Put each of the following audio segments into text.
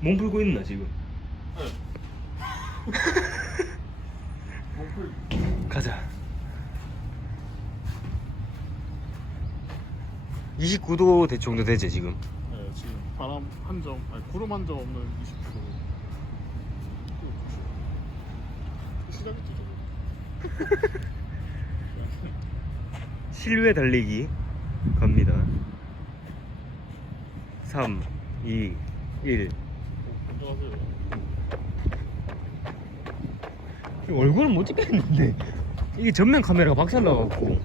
몸 풀고 있나 지금? 가자. 29도 대충 정도 되지 지금. 네, 지금 바람 한 점, 아니 구름 한 점 없는 29도. 시작했죠 저거. 실외 달리기 갑니다. 3, 2, 1. 얼굴은 못 찍겠는데 이게 전면 카메라가 박살나갖고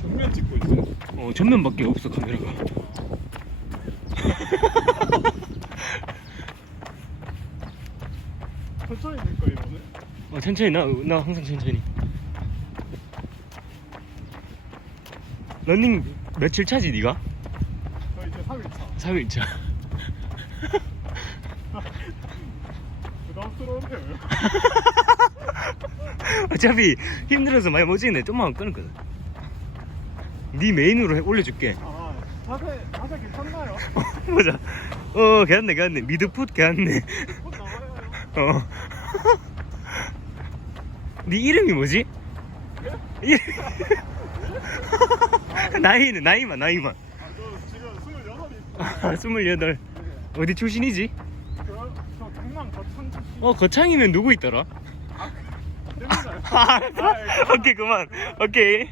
정면 찍고 있어요. 어 전면밖에 없어 카메라가. 천천히 될 거예요 오늘. 어 천천히 나 나 항상 천천히. 러닝 며칠 차지 네가? 저 이제 3일차. 3일차. 부담스러운데요. 어차피 힘들어서 많이 못 찍는데 좀만 끊었거든. 네 메인으로 해- 올려줄게. 아, 자세 자세 괜찮나요? 보자. 어 괜찮네 괜찮네 미드풋 괜찮네. 곧 나와요. 어. 네 이름이 뭐지? 이름... 나이는 나이만 나이만. 아, 저 지금 28이. 아, 28. 어디 출신이지? 저, 저 경남 거창 출신. 어 거창이면 누구 있더라? 아, 알았어. 오케이 그만. 오케이.